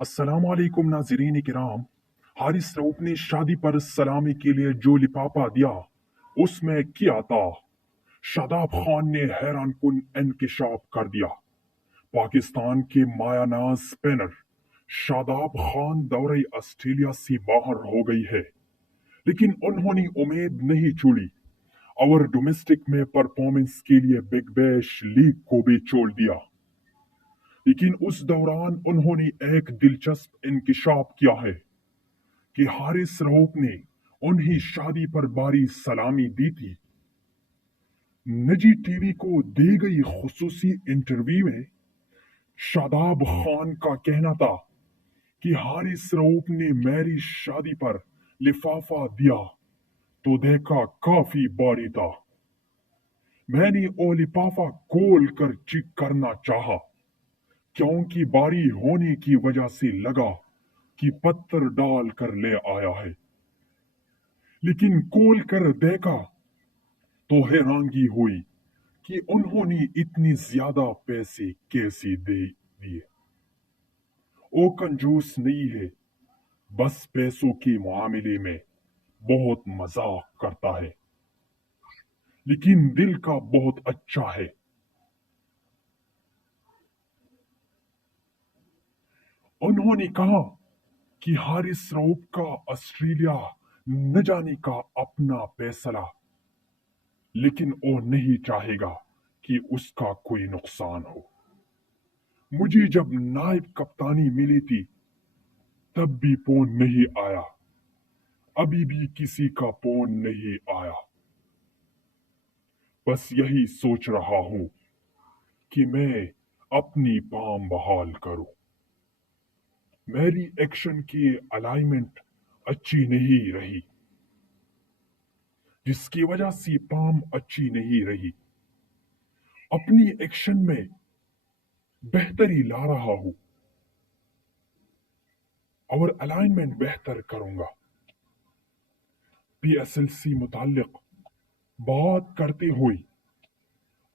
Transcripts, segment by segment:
अस्सलाम वालेकुम नाज़रीन किराम। हारिस रऊफ ने शादी पर सलामी के लिए जो लिफाफा दिया उसमें क्या था? शादाब खान ने हैरान कुन इंकशाफ कर दिया। पाकिस्तान के मायानाज स्पिनर शादाब खान दौरे ऑस्ट्रेलिया से बाहर हो गई है, लेकिन उन्होंने उम्मीद नहीं छोड़ी और डोमेस्टिक में परफॉर्मेंस के लिए बिग बैश लीग को भी छोड़ दिया। लेकिन उस दौरान उन्होंने एक दिलचस्प इंकशाफ किया है कि हारिस रऊफ ने उन्हें शादी पर बारी सलामी दी थी। निजी टीवी को दी गई खुसूसी इंटरव्यू में शादाब खान का कहना था कि हारिस रऊफ ने मेरी शादी पर लिफाफा दिया तो देखा काफी भारी था। मैंने वो लिफाफा खोल कर चेक करना चाहा, क्योंकि भारी होने की वजह से लगा कि पत्थर डाल कर ले आया है। लेकिन खोल कर देखा तो हैरानगी हुई कि उन्होंने इतनी ज्यादा पैसे कैसे दे दिए। वो कंजूस नहीं है, बस पैसों के मामले में बहुत मजाक करता है, लेकिन दिल का बहुत अच्छा है। उन्होंने कहा कि हारिस रऊफ का ऑस्ट्रेलिया न जाने का अपना फैसला, लेकिन वो नहीं चाहेगा कि उसका कोई नुकसान हो। मुझे जब नायब कप्तानी मिली थी तब भी फोन नहीं आया, अभी भी किसी का फोन नहीं आया। बस यही सोच रहा हूं कि मैं अपनी पाम बहाल करूं। मेरी एक्शन की अलाइनमेंट अच्छी नहीं रही, जिसकी वजह से पाम अच्छी नहीं रही। अपनी एक्शन में बेहतरी ला रहा हूं और अलाइनमेंट बेहतर करूंगा। पीएसएल मुताल्लिक बात करते हुए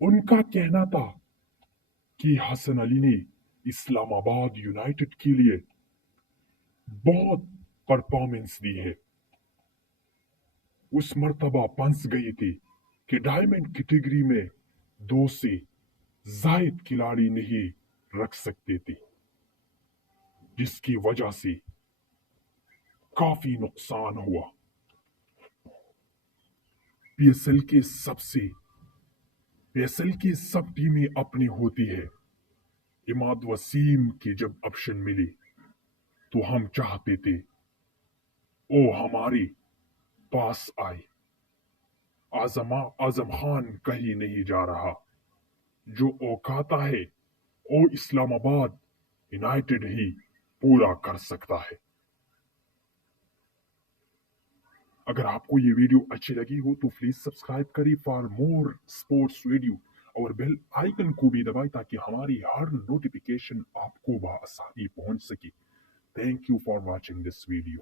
उनका कहना था कि हसन अली ने इस्लामाबाद यूनाइटेड के लिए बहुत परफॉर्मेंस दी है। उस मर्तबा फंस गई थी कि डायमंड कैटेगरी में 2 से जायद खिलाड़ी नहीं रख सकते थे, जिसकी वजह से काफी नुकसान हुआ। पीएसएल की सब टीमें अपनी होती है। इमाद वसीम की जब ऑप्शन मिली तो हम चाहते थे वो हमारे पास आए। आजम खान कहीं नहीं जा रहा। जो औकाता है वो इस्लामाबाद यूनाइटेड ही पूरा कर सकता है। अगर आपको ये वीडियो अच्छी लगी हो तो प्लीज सब्सक्राइब करिए फॉर मोर स्पोर्ट्स वीडियो और बेल आइकन को भी दबाएं ताकि हमारी हर नोटिफिकेशन आपको बआसानी पहुंच सके। Thank you for watching this video.